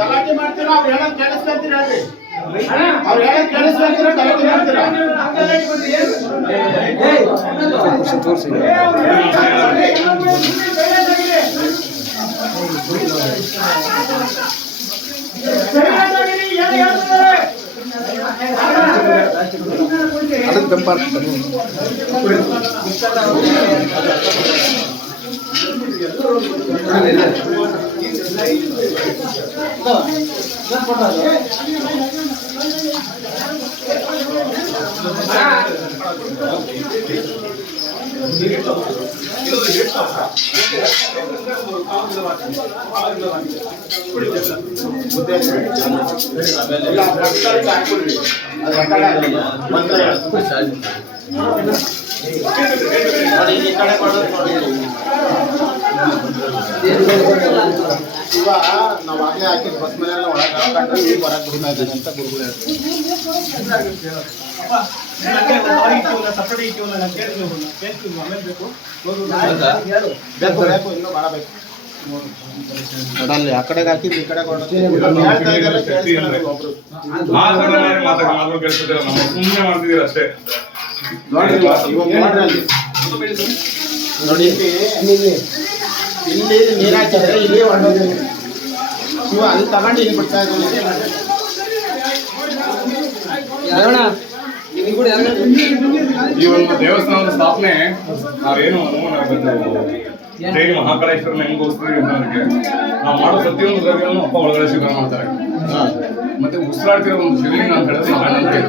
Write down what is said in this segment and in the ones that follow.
ಗಲಾಟೆ ಮಾಡ್ತೀರಾ ಅವ್ರು ಹೇಳೋದು ಕೇಳಿಸ್ಕೊಂತೀರಾ ಹೇಳ್ರಿ ಅವ್ರು ಹೇಳೋದು ಕೇಳಿಸ್ಕೊಂತೀರಾ ಗಲಾಟೆ ಮಾಡ್ತೀರಾ ಅದಕ್ಕೆ ಬೆಂಪಾರ ಇವಾಗ ನಾವು ಆಗಲೇ ಹಾಕಿದ ಬಸ್ ಮನೆಯಲ್ಲ ಒಳಗೆ ಹಾಕೊಂಡ್ರೆ ಈಗ ಹೊರಗೆ ಬಿಡ್ತಾ ಇದ್ದಾನೆ ಅಂತ ಗುರುಗಳು ಬೇಕು ಇನ್ನೂ ಮಾಡಬೇಕು ಆ ಕಡೆಗೆ ಹಾಕಿದ್ದು ಈ ಕಡೆಗೆ ಅಷ್ಟೇ ನೋಡಿ ಇಲ್ಲಿ ನೀರು ಹಾಕಿದ್ರೆ ಇಲ್ಲಿ ಹೊರಡೋದು ಇವ ಅಲ್ಲಿ ತಗೊಂಡು ಇಲ್ಲಿ ಬಿಡ್ತಾ ಇದ್ದಾನೆ ಈ ಒಂದು ದೇವಸ್ಥಾನದ ಸ್ಥಾಪನೆ ನಾವೇನು ಜೈನ ಮಹಾಕಾಳೇಶ್ವರನ ಹೆಂಗ್ ಹೋಗ್ತೀವಿ ಅನ್ನೋದಕ್ಕೆ ನಾವು ಮಾಡೋ ಪ್ರತಿಯೊಂದು ದ್ರವ್ಯವನ್ನು ಅಪ್ಪ ಒಳಗಡೆ ಸ್ವೀಕಾರ ಮಾಡ್ತಾರೆ. ಮತ್ತೆ ಉಸಿರಾಡ್ತಿರೋ ಒಂದು ಶಿವಲಿಂಗ ಅಂತ ಹೇಳಿದ್ರೆ ಮಹಾನಂತೆ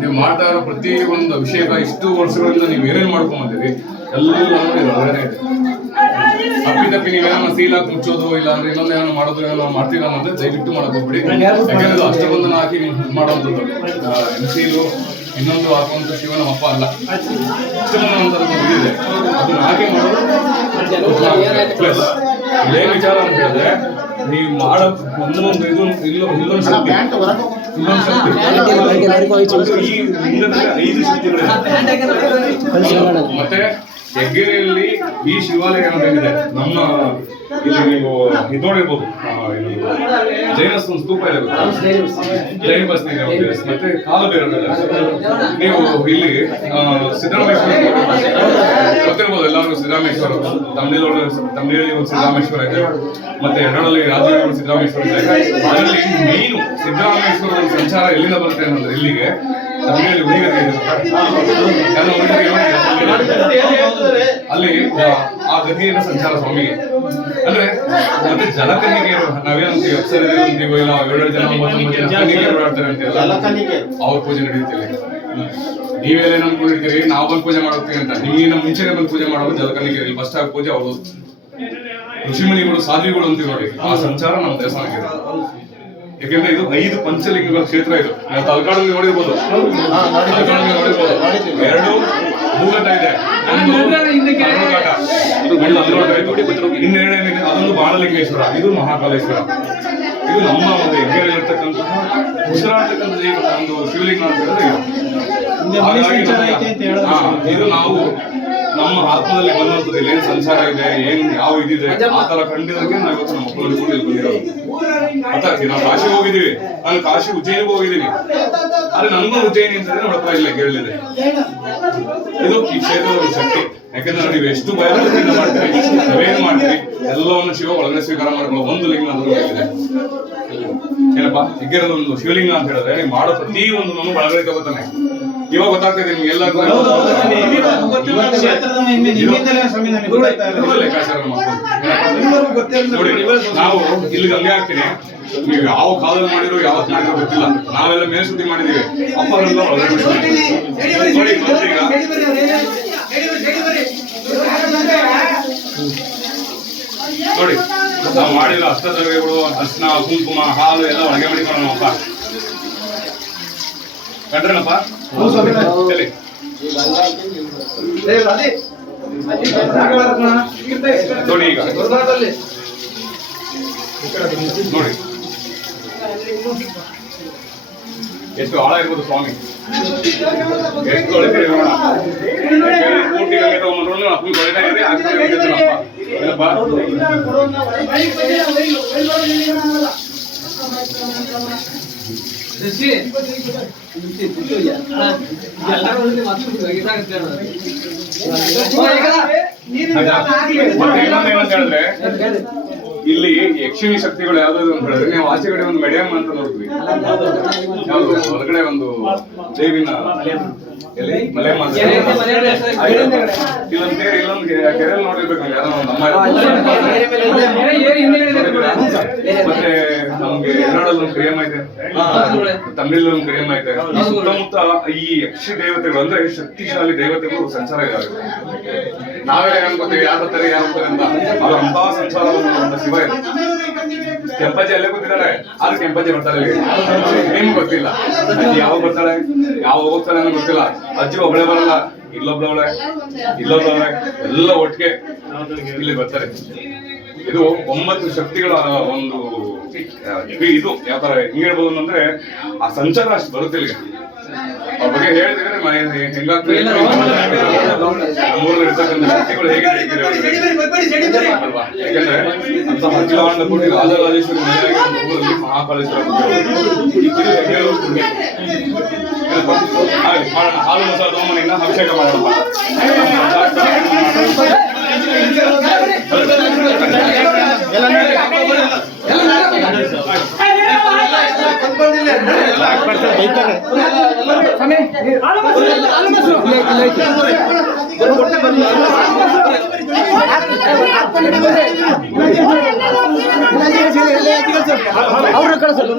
ನೀವು ಮಾಡ್ತಾ ಇರೋ ಪ್ರತಿ ಒಂದು ಅಭಿಷೇಕ ಇಷ್ಟು ವರ್ಷಗಳಿಂದ ನೀವು ಏನೇನು ಮಾಡ್ಕೊಂಬಂತೀರಿ ಎಲ್ಲ ಒಳಗಡೆ ಇದೆ. ತಪ್ಪಿ ನೀವೇನೋ ಸೀಲಾಗಿ ಮುಚ್ಚೋದು ಇಲ್ಲ ಅಂದ್ರೆ ಇನ್ನೊಂದು ಏನೋ ಮಾಡೋದು ಏನೋ ಮಾಡ್ತೀರಾ ಅನ್ನೋದು ದಯವಿಟ್ಟು ಮಾಡಕ್ ಹೋಗ್ಬಿಡಿ. ಯಾಕಂದ್ರೆ ಅಷ್ಟಬಂಧನ ಹಾಕಿ ಮಾಡುವಂಥದ್ದು ಸೀಲು ಇನ್ನೊಂದು ಹಾಕುವಂತ ಶಿವ ನಮ್ಮ ಅಪ್ಪ ಅಲ್ಲ. ಅಷ್ಟಬಂಧನ ಅಂತ ಇದೆ ಅದನ್ನ ಹಾಕಿ ಮಾಡೋದು ಪ್ಲಸ್ ಏನ್ ವಿಚಾರ ಅಂತ ಹೇಳಿದ್ರೆ ನೀವು ಮಾಡೋ ಒಂದೊಂದು ಇನ್ನೊಂದು ಶಕ್ತಿ ಮತ್ತೆ ಹೆಗ್ಗೆರೆಯಲ್ಲಿ ಈ ಶಿವಾಲಯ ಏನಿದೆ ನಮ್ಮ ಇಲ್ಲಿ ನೀವು ಇದು ನೋಡಿರ್ಬೋದು ಜೈನ ಸ್ತೂಪ ಇದೆ ಜೈನ ಬಸ್ನಿ ಮತ್ತೆ ಕಾಲು ಬೇರೆ ನೀವು ಇಲ್ಲಿ ಸಿದ್ದರಾಮೇಶ್ವರ ಗೊತ್ತಿರ್ಬೋದು ಎಲ್ಲರಿಗೂ ಸಿದ್ದರಾಮೇಶ್ವರ ತಮಿಳಲ್ಲಿ ಒಂದು ಸಿದ್ದರಾಮೇಶ್ವರ ಇದೆ ಮತ್ತೆ ಎರಡರಲ್ಲಿ ರಾಜ್ಯದಲ್ಲಿ ಸಿದ್ದರಾಮೇಶ್ವರ ಇದೆ. ಅದರಲ್ಲಿ ಮೇನು ಸಿದ್ದರಾಮೇಶ್ವರ ಸಂಚಾರ ಎಲ್ಲಿಂದ ಬರುತ್ತೆ ಅನ್ನೋದ್ರೆ ಇಲ್ಲಿಗೆ ತಮಿಳಲ್ಲಿ ಉಳಿಗದೆ ಅಲ್ಲಿ ಆ ಗದಿಯನ್ನು ಸಂಚಾರ ಸ್ವಾಮಿಗೆ ಅಂದ್ರೆ ಮತ್ತೆ ಜಲಕನ್ನಿಗೆ ನಾವೇನಂತೀವಿ ಅಪ್ಸರ ಅಂತೀವಿ ಇಲ್ಲ 7 ಜನ 9 ಜನ ಕನ್ನಿಗೆ ಓಡಾಡ್ತಾರೆ ಅಂತೀವಿ ಅವ್ರ ಪೂಜೆ ನಡೆಯುತ್ತಿಲ್ಲ. ನೀವೇನೇನು ಅನ್ಕೊಂಡಿರ್ತೀರಿ ನಾವು ಬಂದು ಪೂಜೆ ಮಾಡೋಗ್ತೀವಿ ಅಂತ ನೀವೇನ ಮುಂಚೆನೆ ಬಂದು ಪೂಜೆ ಮಾಡೋದು ಜಲಕನ್ನಿಗೆ ಫಸ್ಟ್ ಆಗಿ ಪೂಜೆ ಅವರು ಋಷಿಮುನಿಗಳು ಸಾಧ್ವಿಗಳು ಅಂತೀವಿ ನೋಡಿ ಆ ಸಂಚಾರ ನಮ್ಮ ದೇವಸ್ಥಾನಕ್ಕೆ. ಯಾಕೆಂದ್ರೆ ಇದು 5 ಪಂಚಲಿಂಗಗಳ ಕ್ಷೇತ್ರ ಇದು. ನಾವು ತಲಕಾಡಲ್ಲಿ ನೋಡಿರ್ಬೋದು, ನೋಡಿರ್ಬೋದು 2 ಭೂಘಾಟ ಇದೆ, ಇನ್ನೆರಡೇನಿದೆ ಅದೊಂದು ಬಾಣಲಿಂಗೇಶ್ವರ, ಇದು ಮಹಾಕಾಲೇಶ್ವರ. ಇದು ನಮ್ಮ ಒಂದು ಹೆಗ್ಗೆರೆಯಲ್ಲಿರ್ತಕ್ಕಂತಹ ಉಸಿರಾಡ್ತಕ್ಕಂಥ ಒಂದು ಶಿವಲಿಂಗ ಅಂತ ಹೇಳಿದ್ರೆ ಇದು ನಾವು ನಮ್ಮ ಆತ್ಮದಲ್ಲಿ ಬಂದಂಥದ್ದು ಏನ್ ಸಂಸಾರ ಇದೆ ಏನ್ ಯಾವ ಇದಿದೆ ಆ ತರ ಕಂಡಿದ್ದಕ್ಕೆ ನಾವು ಇವತ್ತು ನಮ್ಮ ಮಕ್ಕಳು ಹಿಡ್ಕೊಂಡು ಬಂದಿರೋದು. ಗೊತ್ತಾಗ್ತೀವಿ ನಾವು ಕಾಶಿ ಹೋಗಿದೀವಿ, ನಾನು ಕಾಶಿ ಉಜ್ಜಯಿನಿಗೂ ಹೋಗಿದ್ದೀನಿ, ಆದ್ರೆ ನಮಗೂ ಉಜ್ಜಯಿನಿ ಅಂತಂದ್ರೆ ನೋಡಪ್ಪ ಇಲ್ಲ ಕೇಳಿದೆ. ಇದು ಈ ಕ್ಷೇತ್ರದ ಒಂದು ಶಕ್ತಿ. ಯಾಕಂದ್ರೆ ನೀವು ಎಷ್ಟು ಭಯದಿಂದ ಮಾಡ್ತೀರಿ ನಾವೇನು ಮಾಡ್ತೀರಿ ಎಲ್ಲವನ್ನು ಶಿವ ಒಳಗಡೆ ಸ್ವೀಕಾರ ಮಾಡ್ಕೊಳ್ಳೋ ಒಂದು ಲಿಂಗ ಅಂತ ಇದೆ. ಏನಪ್ಪಾ ಹೆಗ್ಗೆರದ ಒಂದು ಶಿವಲಿಂಗ ಅಂತ ಹೇಳಿದ್ರೆ ನೀವು ಮಾಡೋ ಪ್ರತಿ ಒಂದು ಒಳಗಡೆ ತಗೋತಾನೆ. ಇವಾಗ ಗೊತ್ತಾಗ್ತದೆ ನಿಮ್ಗೆ ಎಲ್ಲ ಲೆಕ್ಕಾಚಾರ ನೋಡಿ. ನಾವು ಇಲ್ಲಿ ಹಂಗೆ ಆಗ್ತೀನಿ, ನೀವು ಯಾವ ಕಾಲದಲ್ಲಿ ಮಾಡಿರೋ ಯಾವತ್ತು ಮಾಡಿರೋ ಗೊತ್ತಿಲ್ಲ, ನಾವೆಲ್ಲ ಮೇಲ್ಸುದ್ದಿ ಮಾಡಿದೀವಿ. ಅಪ್ಪರೆಲ್ಲ ಒಳಗಡೆ ನೋಡಿ ನಾವು ಮಾಡಿರೋ ಹಸ್ತದ್ರವ್ಯಗಳು ಅರ್ಶನ ಕುಂಕುಮ ಹಾಲು ಎಲ್ಲ ಒಳಗೆ ಮಾಡಿಕೊಂಡು ನಮ್ಮ ಅಪ್ಪ ಕಂಡ್ರಲ್ಲಪ್ಪ. ನೋಡಿ ಈಗ ನೋಡಿ ಎಷ್ಟು ಆಳ ಇರ್ಬೋದು ಸ್ವಾಮಿ, ಎಷ್ಟು ಒಳಗೆ ಮತ್ತೆ ಇನ್ನೊಂದು ಏನಂತ ಹೇಳಿದ್ರೆ ಇಲ್ಲಿ ಯಕ್ಷಿಣಿ ಶಕ್ತಿಗಳು ಯಾವ್ದು ಅಂತ ಹೇಳಿದ್ರೆ ನೀವು ಆಚೆಗಡೆ ಒಂದು ಮೆಡಿಯಂ ಅಂತ ನೋಡಿದ್ವಿ, ಯಾವ್ದು ಹೊರಗಡೆ ಒಂದು ದೇವಿನ ಎಲ್ಲಿ ಮಲೆಯಮ್ಮ ಅಂತ. ಇಲ್ಲೊಂದು ಕೆರೆಯಲ್ಲಿ ನೋಡಿರ್ಬೇಕು ನೀವು, ಯಾವ್ದೋ ಒಂದು ಅಮ್ಮ ಮತ್ತೆ ನಮ್ಗೆ ಎರಡಲ್ಲಿ ಒಂದು ಕ್ರಿಯಮ್ ಐತೆ, ತಮಿಳಲ್ಲಿ ಒಂದು ಕ್ರಿಯಮ್ ಐತೆ. ಈ ಸುತ್ತಮುತ್ತ ಈ ಯಕ್ಷಿ ದೇವತೆಗಳು ಅಂದ್ರೆ ಶಕ್ತಿಶಾಲಿ ದೇವತೆಗಳು ಸಂಚಾರ ಇದಾವೆ. ನಾವೇ ಅನ್ಕೋತೀವಿ ಯಾರು ಬರ್ತಾರೆ ಯಾರು ಬರ್ತಾರೆ ಅಂತ, ಅವ್ರ ಅಂತ ಸಂಚಾರ ಶಿವ ಇದೆ. ಕೆಂಪಜ್ಜಿ ಅಲ್ಲೇ ಕೂತಿದ್ದಾರೆ, ಆದ್ರೆ ಕೆಂಪಜ್ಜಿ ಬರ್ತಾರೆ ನಿಮ್ಗೆ ಗೊತ್ತಿಲ್ಲ. ಅಜ್ಜಿ ಯಾವಾಗ ಬರ್ತಾಳೆ ಯಾವಾಗ ಹೋಗ್ತಾಳೆ ಅನ್ನೋ ಗೊತ್ತಿಲ್ಲ. ಅಜ್ಜಿ ಒಬ್ಬಳೆ ಬರಲ್ಲ, ಇಲ್ಲೊಬ್ಳವಳೆ ಇಲ್ಲೊಬ್ಳವಳೆ ಎಲ್ಲ ಒಟ್ಟಿಗೆ ಇಲ್ಲಿ ಬರ್ತಾರೆ. ಇದು 9 ಶಕ್ತಿಗಳ ಒಂದು ಇದು ಯಾವ ತರ ಹಿಂಗ್ ಹೇಳ್ಬೋದು ಅಂದ್ರೆ ಆ ಸಂಚಾರ ಅಷ್ಟು ಬರುತ್ತೆ ಇಲ್ಲಿಗೆ. ಅವ್ರ ಬಗ್ಗೆ ಹೇಳಿದ್ರೆ ಹೆಂಗಾಗ್ತದೆ ನಮ್ಮೂರಲ್ಲಿ ಇರ್ತಕ್ಕಂಥ ಶಕ್ತಿಗಳು ಹೇಗಿದೆ ಅಲ್ವಾ. ಯಾಕಂದ್ರೆ ಅಂತ ಅಖಿಲಾಂಡ ಕೋಟಿ ರಾಜರಾಜೇಶ್ವರಿ ಊರಲ್ಲಿ ಮಹಾಕಾಳೇಶ್ವರ ಹಾಲು ಮೊಸರು ತಗೊಂಬನಿಂದ ಅಭಿಷೇಕ ಮಾಡೋಣ. ಅವ್ರ ಕಳಿಸಲ್ಲ